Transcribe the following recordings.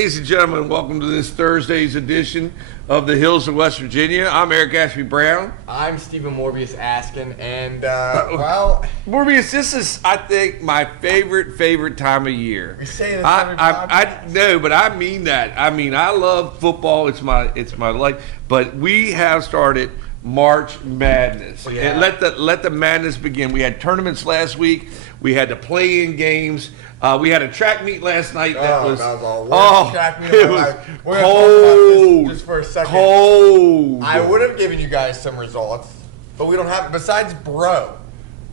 Ladies and gentlemen, welcome to this Thursday's edition of the Hills of West Virginia. I'm Eric Ashby Brown. I'm Stephen Morbius Askin, and well, Morbius, this is, I think, my favorite time of year. we say this every I podcast. know, but I mean that. I mean, I love football. It's my life. But we have started March Madness, Yeah. and let the madness begin. We had tournaments last week. We had the play-in games. We had a track meet last night that was all worst track meet it of my was life. We're gonna talk about cold, this just for a second. cold. I would have given you guys some results, but we don't have. Besides Bro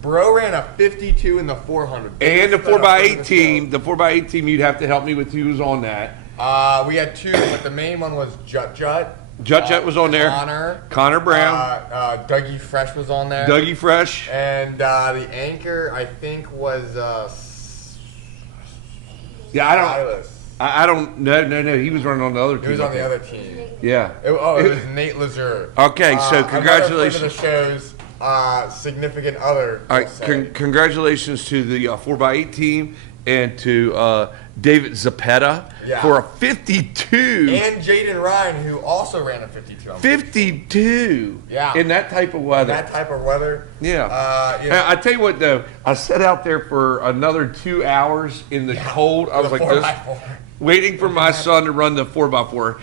ran a 52 in the 400. And the Biggest setup 4x8 in the team, the 4x8 team, you'd have to help me with who was on that. show. We had two, but the main one was Jut. Jut was on there. Connor Brown. Dougie Fresh was on there. Dougie Fresh. And the anchor, I think, was Yeah, I don't. No. He was running on the other team. He was on I the think. other team. Yeah. It was Nate Lazure. Okay, so Another congratulations. friend of the show's significant other. All we'll right, say. congratulations to the 4x8 team and to David Zapeta Yeah. for a 52. And Jaden Ryan, who also ran a 52. 52. Yeah. In that type of weather. That type of weather. Yeah. You know, I tell you what, though, I sat out there for another 2 hours in the cold. I was the like 4x4. waiting for my son to run the 4x4.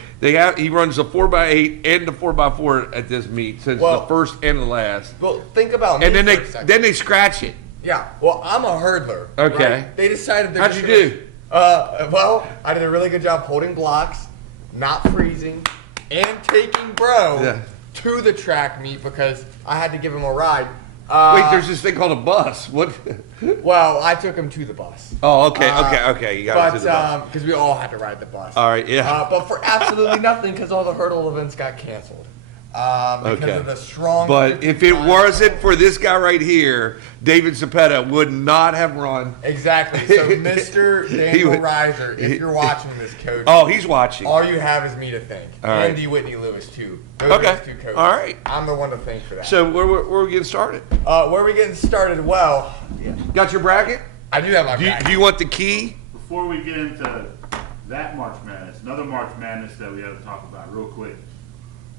He runs the 4x8 and the 4x4 at this meet since the Well- first and the last. Well, think about me And then for a second. they scratch it. Yeah. Well, I'm a hurdler. Okay. Right? They decided. How'd you do? Well, I did a really good job holding blocks, not freezing, and taking Bro Yeah. to the track meet because I had to give him a ride. Wait, there's this thing called a bus. What? Well, I took him to the bus. Oh, okay. You got But it to the bus. because we all had to ride the bus. All right, yeah. But for absolutely nothing because all the hurdle events got canceled. Because Okay. of the strong. But if it 55 wasn't for this guy right here, David Zapeta would not have run. Exactly. So, Mr. Daniel would- Reiser, if you're watching this, coach, Oh, he's watching. all you have is me to thank. All right. Andy Whitney Lewis, too. Those Okay. are his two coaches. All right. I'm the one to thank for that. So where we getting started? Where are we getting started? Well, Got your bracket? I do have my Do bracket. you want the key? Before we get into that March Madness, another March Madness that we have to talk about real quick.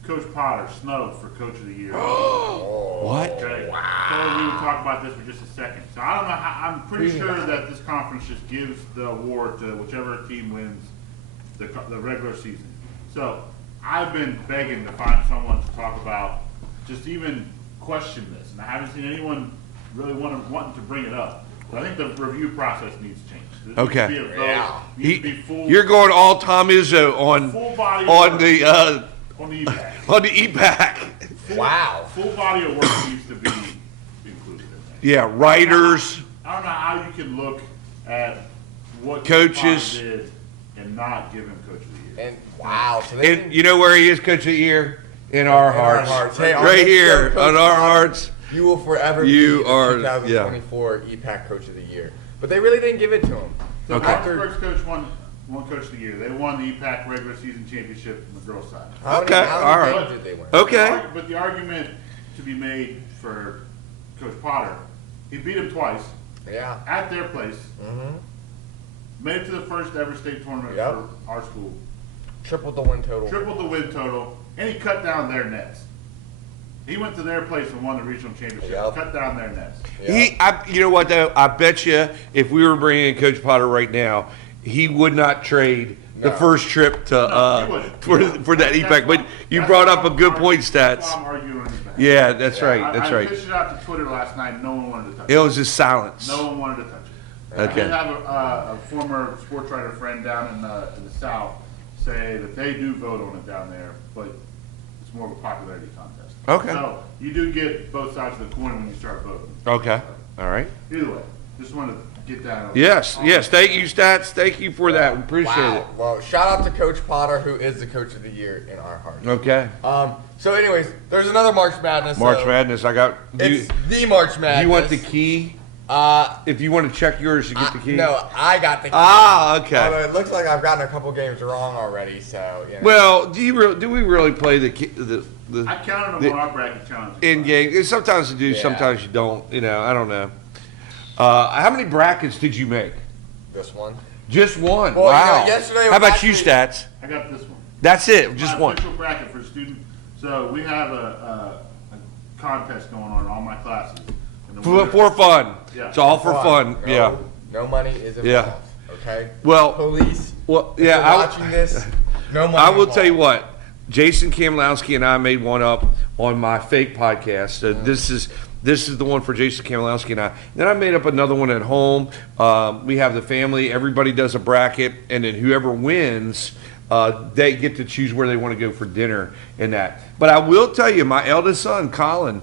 Coach Potter snubbed for Coach of the Year. What? Okay. So we would talk about this for just a second. So I don't know how, I'm pretty sure that this conference just gives the award to whichever team wins the regular season. So I've been begging to find someone to talk about, just even question this, and I haven't seen anyone really wanting to bring it up. So I think the review process needs to change. There needs Okay. to be a vote. Yeah. Needs to be full. You're going all Tom Izzo Full body on work. the On the EPAC. on the EPAC. Wow. Full body of work needs to be included in that. Yeah, writers. I don't know how you can look at what Coaches. Potter did and not give him Coach of the Year. And wow. So they And you know where he is, Coach of the Year? In our In our hearts. hearts. Hey, on Right this here, show, Coach on our Potter, hearts. you will forever You be the are- 2024 EPAC Coach of the Year. But they really didn't give it to him. So Okay. after First coach won Coach of the Year. They won the EPAC regular season championship on the girls' side. how Okay, many all right. games did they win? Okay. But the argument to be made for Coach Potter, he beat him twice Yeah. at their place. Mm-hmm. Made it to the first ever state tournament Yep. for our school. Tripled the win total. Tripled the win total, and he cut down their nets. He went to their place and won the regional championship. Yep. Cut down their nets. Yeah. You know what though? I bet you if we were bringing in Coach Potter right now, he would not trade the No. first trip to No, he wouldn't. for that That's EPAC. But why- you that's brought why up a I'm good arguing- point that's stats. why I'm arguing on his behalf. Yeah, that's right. That's I right. pitched it out to Twitter last night. No one wanted to touch It it. was just silence. No one wanted to touch it. Okay. I did have a former sports writer friend down in the South say that they do vote on it down there, but it's more of a popularity contest. Okay. So you do get both sides of the coin when you start voting. Okay. All right. Either way, just wanted to get that. Yes. Yes. Thank you, stats. Thank you for that. Appreciate Wow. Well, shout out to Coach Potter, who is the Coach of the Year in our hearts. it. Okay. So, anyways, there's another March Madness. March so Madness. I got. Do It's the March do Madness. you want the key? If you want to check yours, you get the key. No, I got the key. Ah, okay. Although it looks like I've gotten a couple games wrong already, so, you know. Well, do we really play the I counted them The- on our bracket challenge. in game? Sometimes you do, Yeah. sometimes you don't. You know, I don't know. How many brackets did you make? This one. Just one. Well, you know, Wow. yesterday How was about you, actually- Stats? I got this one. That's it. Just My one. official bracket for student. So we have a contest going on in all my classes. And the For fun. Yeah. It's all for fun. No, Yeah. No money is involved. Yeah. Okay. Well, Police. well, If yeah. you're watching this, no money. I will tell you involved. what. Jason Kamlowski and I made one up on my fake podcast. So this is the one for Jason Kamlowski and I. Then I made up another one at home. We have the family. Everybody does a bracket, and then whoever wins, they get to choose where they want to go for dinner and that. But I will tell you, my eldest son, Colin,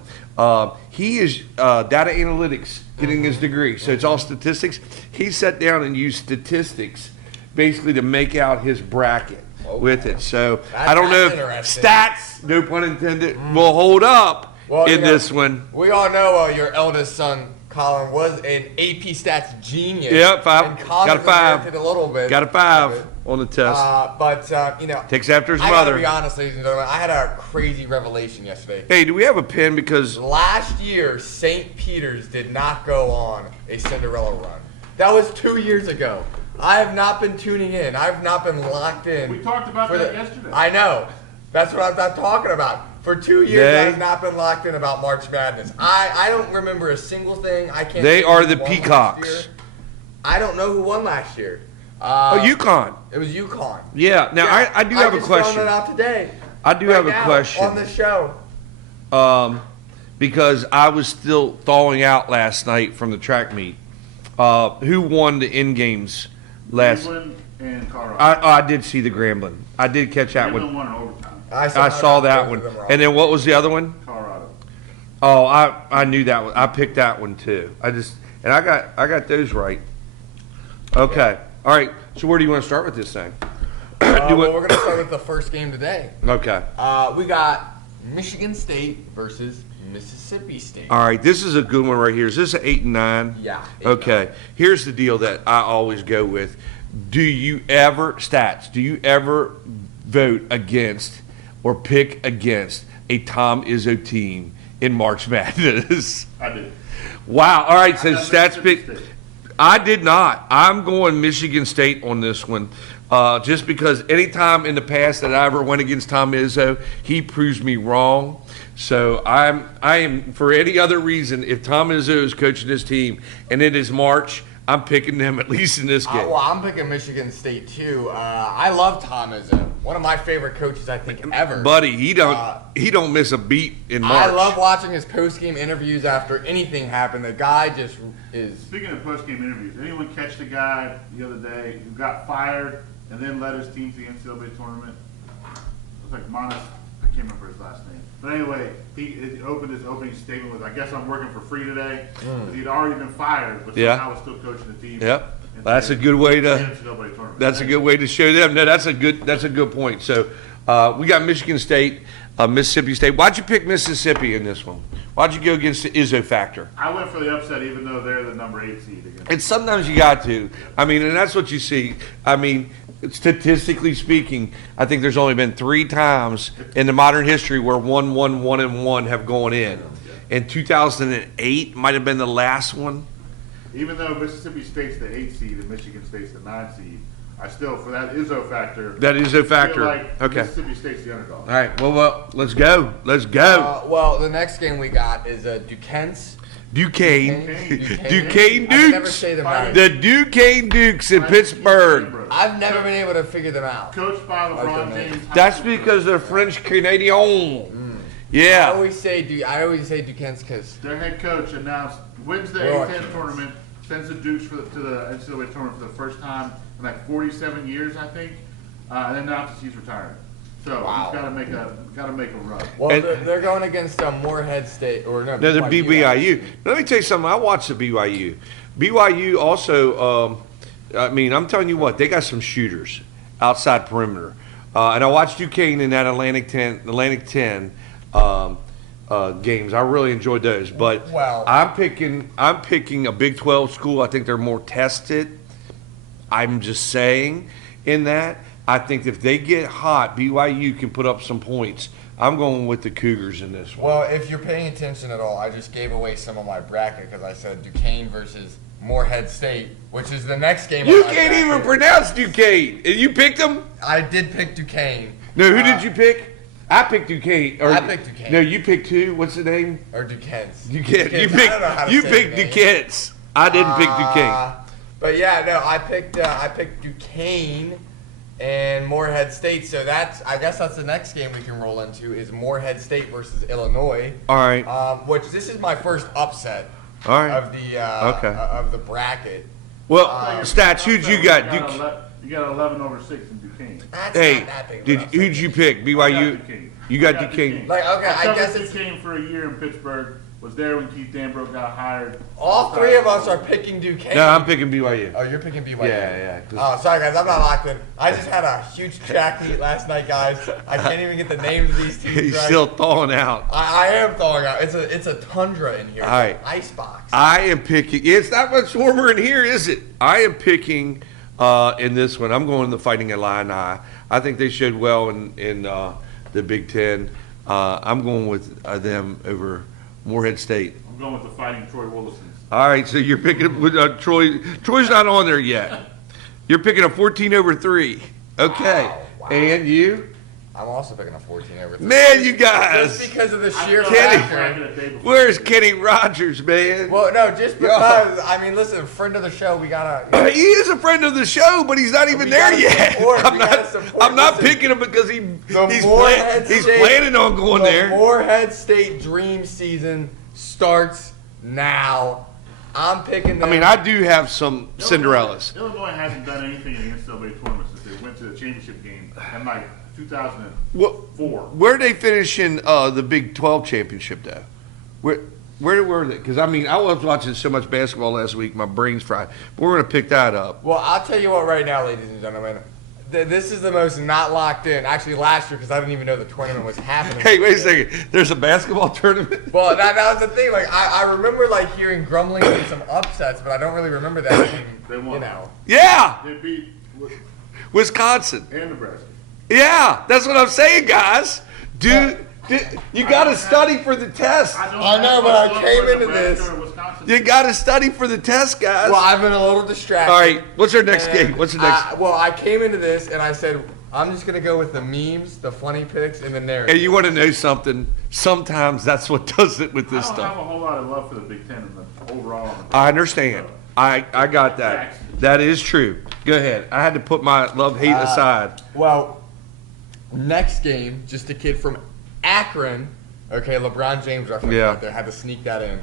he is data analytics, getting his degree. So it's all statistics. He sat down and used statistics basically to make out his bracket with it. So I don't know if interesting. stats, no pun intended, will hold up Well, in you know, this one. We all know your eldest son, Colin, was an AP Stats genius. Yeah, 5. And Colin Got a 5. inherited a little bit. Got a of 5 it. on the test. But you know, Takes after his I gotta mother. be honest, ladies and gentlemen, I had a crazy revelation yesterday. Hey, do we have a pen? Because Last year, St. Peter's did not go on a Cinderella run. That was 2 years ago. I have not been tuning in. I've not been locked in. We talked about for that yesterday. I know. That's what I'm talking about. For 2 years, They- I have not been locked in about March Madness. I don't remember a single thing. I can't. They think are who the won last Peacocks. year. I don't know who won last year. UConn. It was UConn. Yeah. Now I do have a just question. found that out today. I do right have a now, question. on the show. Because I was still thawing out last night from the track meet. Who won the in games last? Cleveland and Colorado. I did see the Grambling. I did catch that Cleveland one. won in overtime. I saw that one. And then what was the other one? Colorado. Oh, I knew that one. I picked that one too. I got those right. Okay. All right. So where do you want to start with this thing? Well, we're going to start with the first game today. Okay. We got Michigan State versus Mississippi State. All right. This is a good one right here. Is this an 8 and 9? Yeah. 8-9. Okay. Here's the deal that I always go with. Do you ever vote against or pick against a Tom Izzo team in March Madness? I did. Wow. All right. So I got stats Mississippi pick. State. I did not. I'm going Michigan State on this one. Just because anytime in the past that I ever went against Tom Izzo, he proves me wrong. So I am for any other reason, if Tom Izzo is coaching this team and it is March, I'm picking them at least in this game. Well, I'm picking Michigan State too. I love Tom Izzo, one of my favorite coaches I think ever. Buddy, he don't miss a beat in March. I love watching his post-game interviews after anything happened. The guy just is. Speaking of post-game interviews, anyone catch the guy the other day who got fired and then led his team to the NCAA tournament? It was like Monas. I can't remember his last name. But anyway, he opened his opening statement with, "I guess I'm working for free today," because he'd already been fired, but Yeah. somehow was still coaching the team. Yep. And That's a good way to. NCAA tournament. That's a good way to show them. No, that's a good point. So we got Michigan State, Mississippi State. Why'd you pick Mississippi in this one? Why'd you go against the Izzo factor? I went for the upset, even though they're the number 8 seed again. And sometimes you got to. I mean, and that's what you see. I mean, statistically speaking, I think there's only been 3 times in the modern history where 1-1-1-1 have gone in. And 2008 might have been the last one. Even though Mississippi State's the 8 seed and Michigan State's the 9 seed, I still, for that Izzo factor, That is a factor. feel like Okay. Mississippi State's the underdog. All right. Well, let's go. Let's go. Well, the next game we got is Duquesne's. Duquesne. Duquesne. Duquesne I can never Dukes. say them right. The Duquesne Dukes in Pittsburgh. I've never been able to figure them out. Coached by LeBron Okay. James. That's because they're French Canadian. I Yeah. always say Duquesne's because Their head coach announced wins the We're A10 watching tournament, sends the Dukes to the NCAA tournament for the first time in like 47 years, I think, and then announces he's retiring. So Wow. he's got to make a run. well And- they're going against Moorhead State or no. No, they're BYU. BYU. Let me tell you something. I watched the BYU. BYU also, I mean, I'm telling you what, they got some shooters outside perimeter. And I watched Duquesne in that Atlantic 10 games. I really enjoyed those. But Well- I'm picking a Big 12 school. I think they're more tested. I'm just saying in that. I think if they get hot, BYU can put up some points. I'm going with the Cougars in this one. Well, if you're paying attention at all, I just gave away some of my bracket because I said Duquesne versus Morehead State, which is the next game. You on my can't even bracket. pronounce Duquesne. And you picked them? I did pick Duquesne. No, who did you pick? I picked Duquesne. I picked Duquesne. No, you picked who? What's the name? Or Duquesne's. Duquesne. You I don't know how to picked say the name. Duquesne's. I didn't pick Duquesne. But yeah, no, I picked Duquesne and Morehead State. So I guess that's the next game we can roll into is Morehead State versus Illinois. All right. Which this is my first upset All right. of the bracket. Well, I'll Stats, tell who'd you got? You got 11 over 6 in Duquesne. That's Hey, not that big of an upset. who'd you pick? I BYU? got Duquesne. You got I Duquesne. Like, okay, I covered guess it's- Duquesne for a year in Pittsburgh. Was there when Keith Danbro got hired. All three of us are picking Duquesne. No, I'm picking BYU. Oh, you're picking BYU. Yeah. Oh, sorry guys, I'm not locked in. I just had a huge track meet last night, guys. I can't even get the names of these teams He's right. still thawing out. I am thawing out. It's a tundra in here. All right. It's an ice box. I am picking. It's not much warmer in here, is it? I am picking in this one. I'm going the Fighting Illini. I think they showed well in the Big Ten. I'm going with them over Morehead State. I'm going with the Fighting Troy Willisons. All right, so you're picking with Troy. Troy's not on there yet. You're picking a 14 over 3. Okay. Wow. And you? I'm also picking a 14 over 3. Man, you guys. Just because of the sheer Kenny. factor. Where's Kenny Rogers, man? Well, no, just because, I mean, listen, friend of the show, we gotta. He is a friend of the show, but he's not even We there gotta yet. support, I'm we not, gotta support. I'm not Listen, picking him because he's Morehead he's State- planning on going the there. Morehead State dream season starts now. I'm picking them. I mean, I do have some Cinderellas. Illinois hasn't done anything in the NCAA tournament since they went to the championship game in like 2004. Where they finish in the Big 12 championship, though? Where were they? Because, I mean, I was watching so much basketball last week, my brain's fried. But we're going to pick that up. Well, I'll tell you what right now, ladies and gentlemen. This is the most not locked in. Actually, last year, because I didn't even know the tournament was happening. Hey, wait a second. There's a basketball tournament? Well, that was the thing. Like, I remember, like, hearing grumblings and some upsets, but I don't really remember that being, They won. you know. Yeah, They beat Wisconsin. and Nebraska. Yeah, that's what I'm saying, guys. Dude, you got to study for the test. I know, but I came into this- You got to study for the test, guys. Well, I've been a little distracted. All right, what's our next And game? What's the next? well, I came into this and I said, I'm just going to go with the memes, the funny picks, and the narrative. And you want to know something? Sometimes that's what does it with I this don't have stuff. a whole lot of love for the Big Ten and the overall. I understand. I got that. That is true. Go ahead. I had to put my love hate aside. Well, next game, just a kid from Akron. Okay, LeBron James reference Yeah. right there. Had to sneak that in.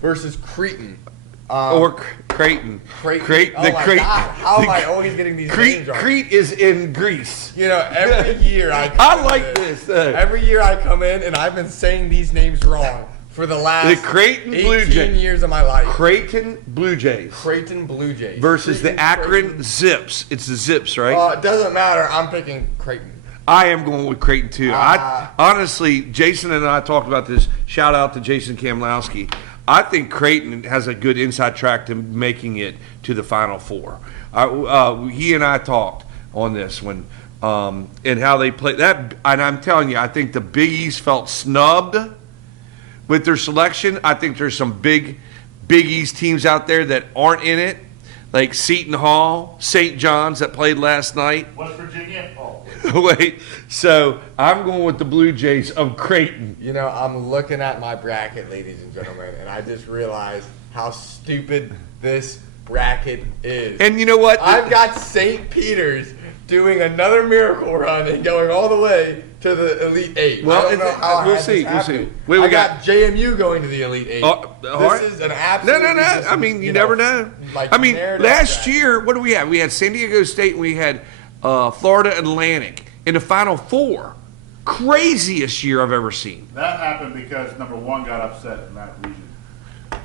Versus Creighton. Or Creighton. Creighton. Oh my God, how am I always getting these names wrong? Crete is in Greece. You know, every year I come I into like this. Every year I come in and I've been saying these names wrong for the last The Creighton Blue 18 Jays. years of my life. Creighton Blue Jays Creighton Blue Jays. versus the Creighton, Akron Creighton. Zips. It's the Zips, right? It doesn't matter. I'm picking Creighton. I am going with Creighton too. I honestly, Jason and I talked about this. Shout out to Jason Kamlowski. I think Creighton has a good inside track to making it to the Final Four. He and I talked on this one and how they play that. And I'm telling you, I think the Big East felt snubbed with their selection. I think there's some big East teams out there that aren't in it, like Seton Hall, St. John's that played last night. West Virginia. Oh. Wait, so I'm going with the Blue Jays of Creighton. You know, I'm looking at my bracket, ladies and gentlemen, and I just realized how stupid this bracket is. And you know what? I've got St. Peter's doing another miracle run and going all the way to the Elite Eight. Well, I don't know how I we'll had see, this we'll see. happen. Wait, we I got JMU going to the Elite Eight. All right. This is an No, absolute. no, no. I mean, you never know. Like I mean, narrative last track. year, what do we have? We had San Diego State and we had Florida Atlantic in the Final Four. Craziest year I've ever seen. That happened because number one got upset in that region.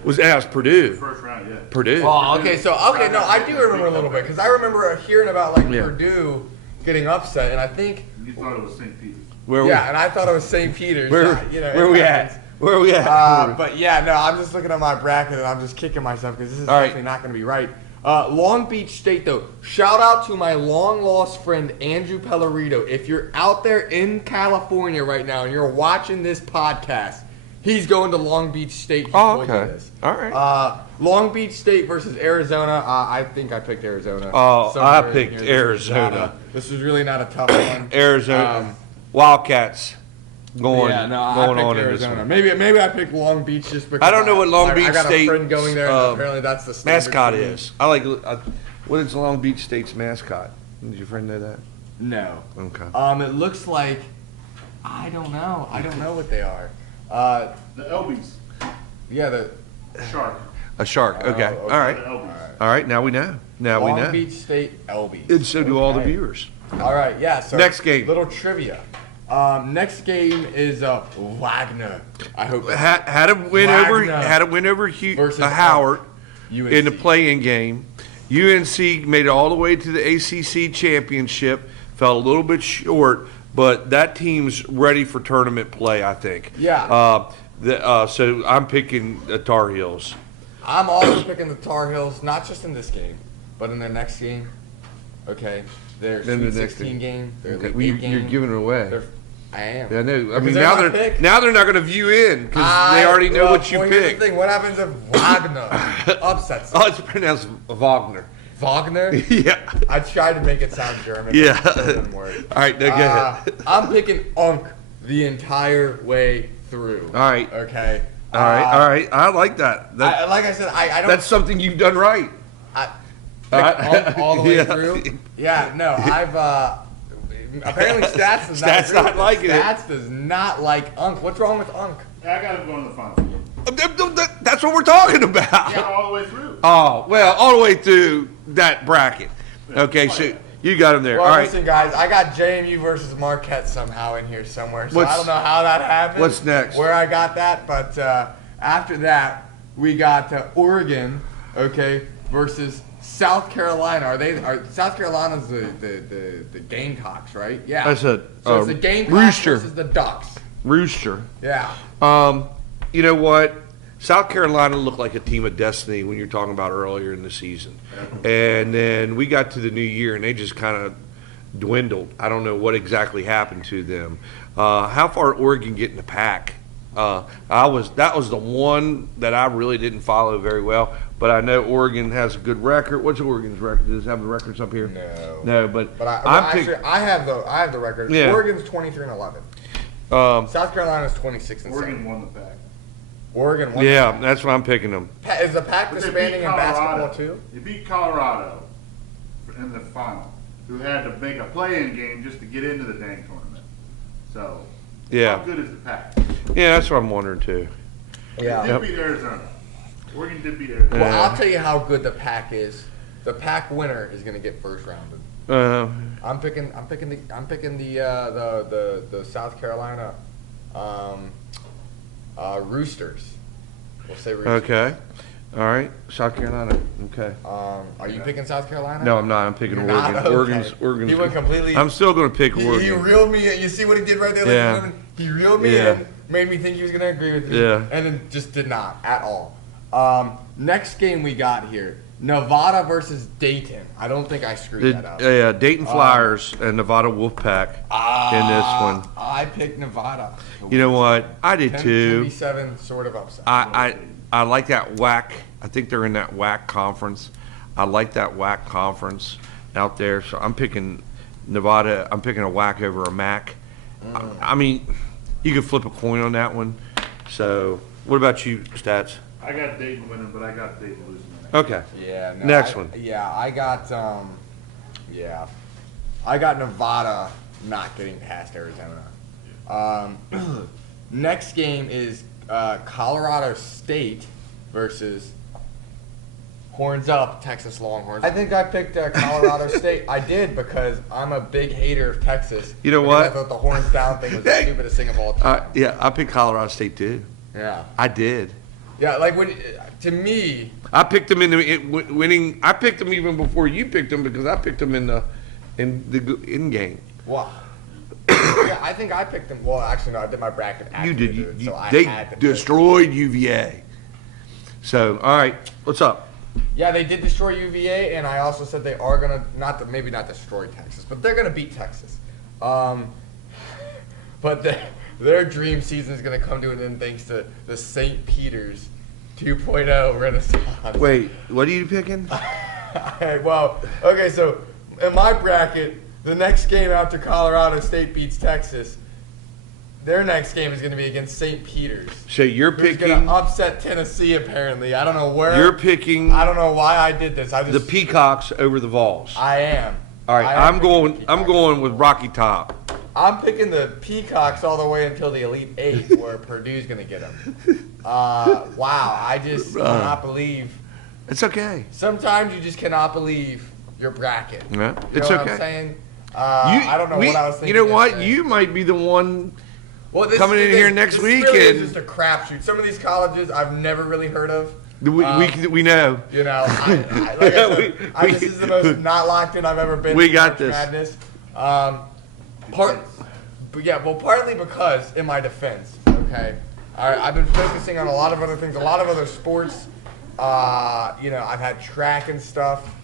Was Purdue. First round, yeah. Purdue. Oh, okay. So, no, I do remember a little bit because I remember hearing about like Yeah. Purdue getting upset, and I think You thought it was St. Peter's. Where we, yeah, and I thought it was St. Peter's. where, you know, where it we happens. at? Where are we at? But yeah, no, I'm just looking at my bracket and I'm just kicking myself because this is All right. definitely not going to be right. Long Beach State, though. Shout out to my long lost friend Andrew Pellerito. If you're out there in California right now and you're watching this podcast, he's going to Long Beach State. He Oh, told me okay. this. All right. Long Beach State versus Arizona. I think I picked Arizona. Oh, Somewhere I in picked here. Arizona. This was really not a tough one. Arizona Wildcats going Yeah, no, I going picked on in this Arizona. one. Maybe I picked Long Beach just because I don't know what Long Beach I got State a friend going there. And apparently, that's the standard mascot for me. is. I like. What is Long Beach State's mascot? Does your friend know that? No. Okay. It looks like I don't know. I don't know what they are. The Elbies. Yeah, the Shark. A shark. Okay. okay. All right. The Elbies. All right. Now we know. Now we Long know. Beach State Elbies. And so do all the Okay. viewers. All right, yeah. So Next game. Little trivia. Next game is Wagner. I hope Had a win over. Wagner Had a win over versus Howard UNC. in the play-in game. UNC made it all the way to the ACC championship. Fell a little bit short, but that team's ready for tournament play. I think. Yeah. So I'm picking the Tar Heels. I'm also picking the Tar Heels, not just in this game, but in their next game. Okay, their Then Sweet the next 16 game, their Okay, Elite well, Eight game. you're giving it away. their- I am. Yeah, I know. I Because mean, they're now my they're pick. now they're not going to view in because they already know what you well, here's picked. the thing. What happens if Wagner upsets Oh, it's pronounced Wagner. Wagner? Yeah. I tried to make it sound German. Yeah. But it didn't work. All right, now go ahead. I'm picking Unk the entire way through. All right. Okay. All right. I like that. Like I said, I don't. That's something you've done right. I, Alright. all the way Yeah. through. Yeah, no, I've apparently Stats does not. Stats agree not with liking this. it. Stats does not like Unk. What's wrong with Unk? I got him going to the final. That's what we're talking about. Yeah, all the way through. Oh, well, all the way through that bracket. Okay, so you got him there. Well, All right. listen, guys, I got JMU versus Marquette somehow in here somewhere, so What's- I don't know how that happened. what's next? Where I got that, but after that, we got Oregon, okay, versus South Carolina. Are South Carolina's the Gamecocks, right? Yeah. That's a So it's the Gamecocks Rooster. versus the Ducks. Rooster. Yeah. You know what? South Carolina looked like a team of destiny when you're talking about earlier in the season. And then we got to the new year and they just kind of dwindled. I don't know what exactly happened to them. How far Oregon get in the pack? That was the one that I really didn't follow very well. But I know Oregon has a good record. What's Oregon's record? Does it have the records up here? No. No, but Actually, I have the record. Yeah. Oregon's 23-11. South Carolina's 26-7. Oregon won the pack. Oregon won. yeah, that's why I'm picking them. Is the pack But they disbanding beat in basketball Colorado. too? They beat Colorado in the final, who had to make a play-in game just to get into the dang tournament. So, Yeah. how good is the pack? Yeah, that's what I'm wondering too. They Yeah. did beat Arizona. Oregon did beat Arizona. Well, I'll tell you how good the pack is. The pack winner is going to get first rounded. I'm picking the South Carolina Roosters. We'll say Roosters. Okay. All right. South Carolina. Okay. Are you picking South Carolina? No, I'm not. I'm picking You're Oregon. not? Okay. Oregon's. He went completely. I'm still going to pick He Oregon. reeled me in. You see what he did right there? Yeah. Ladies and gentlemen? He reeled me Yeah. in, made me think he was going to agree with me, Yeah. and then just did not at all. Next game we got here, Nevada versus Dayton. I don't think I screwed that up. Yeah, Dayton Flyers and Nevada Wolfpack in this one. I picked Nevada. You know what? I did 10, too. 27 sort of upset. I like that WAC. I think they're in that WAC conference. I like that WAC conference out there. So I'm picking Nevada. I'm picking a WAC over a MAC. I mean, you could flip a coin on that one. So, what about you, Stats? I got Dayton winning, but I got Dayton losing. Okay. Yeah. No, Next one. Yeah, I got I got Nevada not getting past Arizona. Next game is Colorado State versus Horns Up Texas Longhorns. I think I picked Colorado State. I did because I'm a big hater of Texas. You know because what? I thought the horns down thing was the stupidest thing of all time. Yeah, I picked Colorado State too. Yeah. I did. Yeah, like when to me, I picked them winning. I picked them even before you picked them because I picked them in the game. wow. Yeah, I think I picked them. Well, actually, no, I did my bracket. After You did. they did it, so I They had to pick. destroyed UVA. So, all right, what's up? Yeah, they did destroy UVA, and I also said they are gonna maybe not destroy Texas, but they're gonna beat Texas. But their dream season is gonna come to an end thanks to the St. Peter's 2.0 Renaissance. Wait, what are you picking? Well, okay, so in my bracket, the next game after Colorado State beats Texas, their next game is going to be against St. Peter's. So you're Who's picking. going to upset Tennessee? Apparently, I don't know where. You're picking I don't know why I did this. the Peacocks over the Vols. I am. All right, I am I'm picking the going. I'm Peacocks. going with Rocky Top. I'm picking the Peacocks all the way until the Elite Eight, where Purdue's going to get them. Wow, I just cannot believe. It's okay. Sometimes you just cannot believe your bracket. Yeah, You it's know what okay. I'm saying? I don't know what I was thinking. You know what? yesterday. You might be the one. Well, this coming is the in here thing. next This week really and- is just a crapshoot. Some of these colleges I've never really heard of. We know. You know, like I said, this is the most not locked in I've ever been. We to got March this. Madness. Partly because in my defense, okay, I've been focusing on a lot of other things, a lot of other sports. I've had track and stuff.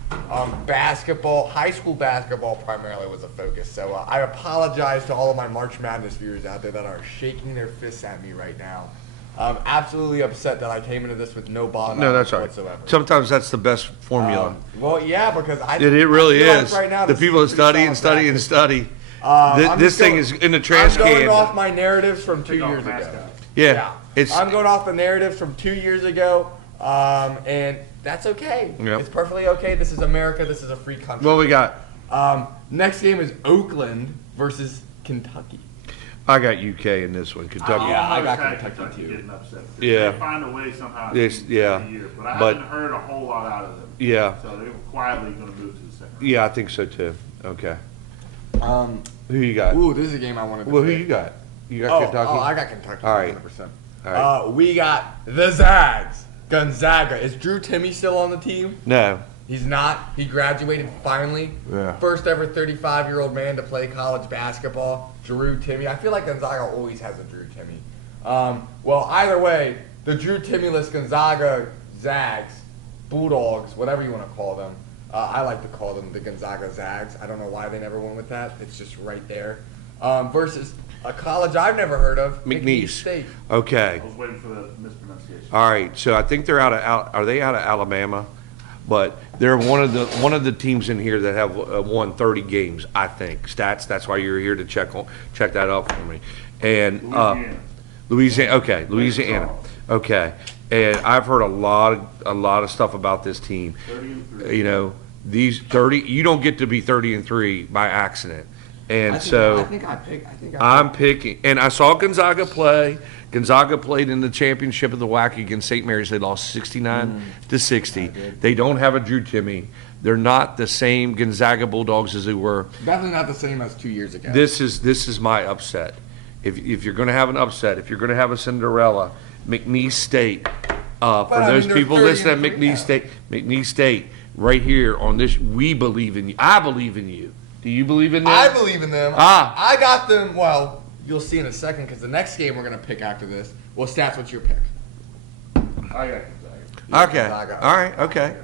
Basketball, high school basketball primarily was a focus. So I apologize to all of my March Madness viewers out there that are shaking their fists at me right now. I'm absolutely upset that I came into this with no ball No, that's all right. whatsoever. Sometimes that's the best formula. Well, yeah, because it really I feel like is. right now The this people that is a pretty study and solid study and practice. study. I'm This just thing going- is in the trash I'm going can. off my narratives from 2 Pick off years ago. mascot. Yeah, it's I'm going off the narratives from 2 years ago, and that's okay. Yep. It's perfectly okay. This is America. This is a free country. what we got. Next game is Oakland versus Kentucky. I got UK in this one. Kentucky. Yeah, I almost got had Kentucky too. getting upset. Yeah. They find a way somehow. Yes, yeah. every year, but I But- haven't heard a whole lot out of them. Yeah, So they're quietly going to move to the second round. yeah, I think so too. Okay, who you got? Ooh, this is a game I wanted to Well, who pick. you got? You got Kentucky. Oh, I got Kentucky. All right. 100%. All right. We got the Zags. Gonzaga. Is Drew Timme still on the team? No. He's not. He graduated finally. Yeah. First ever 35-year-old man to play college basketball. Drew Timme. I feel like Gonzaga always has a Drew Timme. Well, either way, the Drew Timme-less Gonzaga Zags, Bulldogs, whatever you want to call them. I like to call them the Gonzaga Zags. I don't know why they never went with that. It's just right there. Versus a college I've never heard of, McNeese. State. Okay. I was waiting for the mispronunciation. All right. So I think they're are they out of Alabama? But they're one of the teams in here that have won 30 games. I think stats. That's why you're here to check that up for me. And Louisiana. Okay, Louisiana. Okay, and I've heard a lot of stuff about this team. 30-3. You know, these 30. You don't get to be 30-3 by accident. And I'm picking, and I saw Gonzaga play. Gonzaga played in the championship of the WAC against St. Mary's. They lost 69-60. They don't have a Drew Timme. They're not the same Gonzaga Bulldogs as they were. Definitely not the same as 2 years ago. This is my upset. If you're going to have an upset, if you're going to have a Cinderella, McNeese State. For I those mean, they're people 30 listening at and 3 now. McNeese State, right here on this, we believe in you. I believe in you. Do you believe in them? I believe in them. Ah. I got them. Well, you'll see in a second because the next game we're going to pick after this. Well, Stats, what's your pick? I got Gonzaga. Okay. Gonzaga. All right. Okay.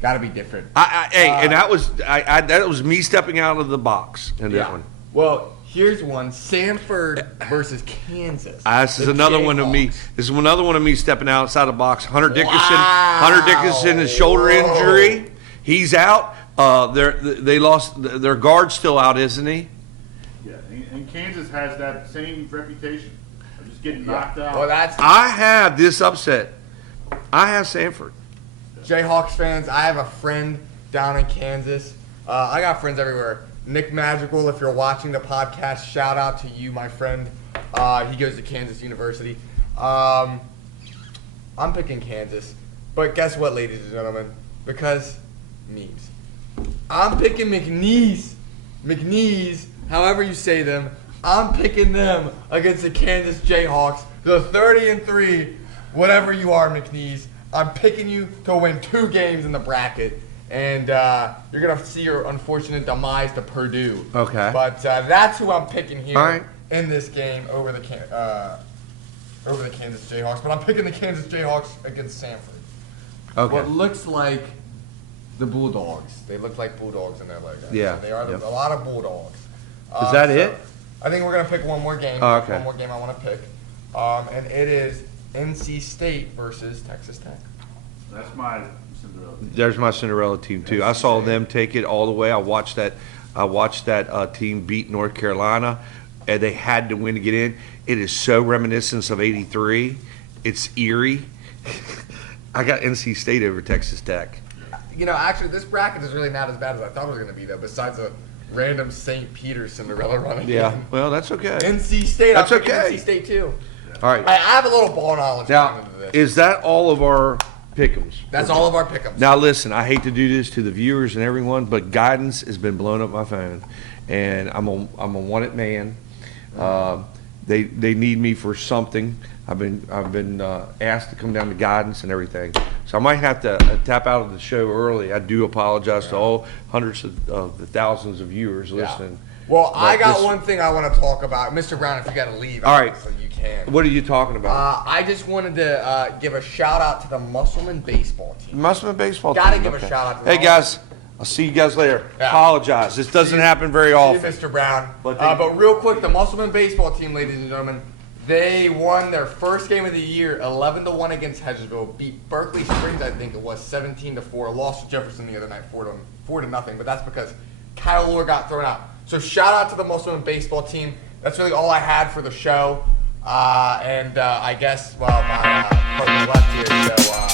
Got to be different. And that was me stepping out of the box in that one. Well, here's one: Sanford versus Kansas. This is The another one of me. Jayhawks. This is another one of me stepping outside the box. Hunter Dickerson. Wow. Hunter Dickerson is shoulder Whoa. injury. He's out. They lost their guard's still out, isn't he? Yeah, and Kansas has that same reputation of just getting knocked out. Well, that's I have this upset. I have Sanford. Jayhawks fans. I have a friend down in Kansas. I got friends everywhere. Nick Magical, if you're watching the podcast, shout out to you, my friend. He goes to Kansas University. I'm picking Kansas. But guess what, ladies and gentlemen? Because memes. I'm picking McNeese. McNeese, however you say them. I'm picking them against the Kansas Jayhawks. The 30-3, whatever you are, McNeese. I'm picking you to win 2 games in the bracket. And you're going to see your unfortunate demise to Purdue. Okay. But that's who I'm picking here All right. in this game over the Kansas Jayhawks. But I'm picking the Kansas Jayhawks against Sanford. Okay. what looks like the Bulldogs. They look like Bulldogs in their logo. Yeah, So they are yep. a lot of Bulldogs. Is that it? I think we're gonna pick one more game. Oh, okay. One more game I want to pick, and it is NC State versus Texas Tech. That's my Cinderella. There's my Cinderella team too. I saw them take it all the way. I watched that team beat North Carolina, and they had to win to get in. It is so reminiscent of '83. It's eerie. I got NC State over Texas Tech. You know, actually, this bracket is really not as bad as I thought it was gonna be, though. Besides a random St. Peter Cinderella running. Yeah, well, that's okay. NC State. That's I'm picking okay. NC State too. All right. I have a little ball knowledge Now, going into this. is that all of our pick'ems? That's all of our pickups. Now, listen, I hate to do this to the viewers and everyone, but guidance has been blowing up my phone, and I'm a wanted man. They need me for something. I've been asked to come down to guidance and everything, so I might have to tap out of the show early. I do apologize to all hundreds of the thousands of viewers Yeah. listening. Well, I But got this- one thing I want to talk about. Mr. Brown, if you got to leave, All right. so you can. What are you talking about? I just wanted to give a shout out to the Musselman baseball team. Musselman baseball Gotta team. give a okay. shout out to Hey them. guys, I'll see you guys later. Yeah. Apologize. This doesn't happen very See you, often. Mr. Brown. But But, they- real quick, the Musselman baseball team, ladies and gentlemen, they won their first game of the year, 11-1 against Hedgesville. Beat Berkeley Springs, I think it was 17-4. Lost to Jefferson the other night, 4-0. But that's because Kyle Lure got thrown out. So shout out to the Musselman baseball team. That's really all I had for the show. I guess, well, my partner left here, so.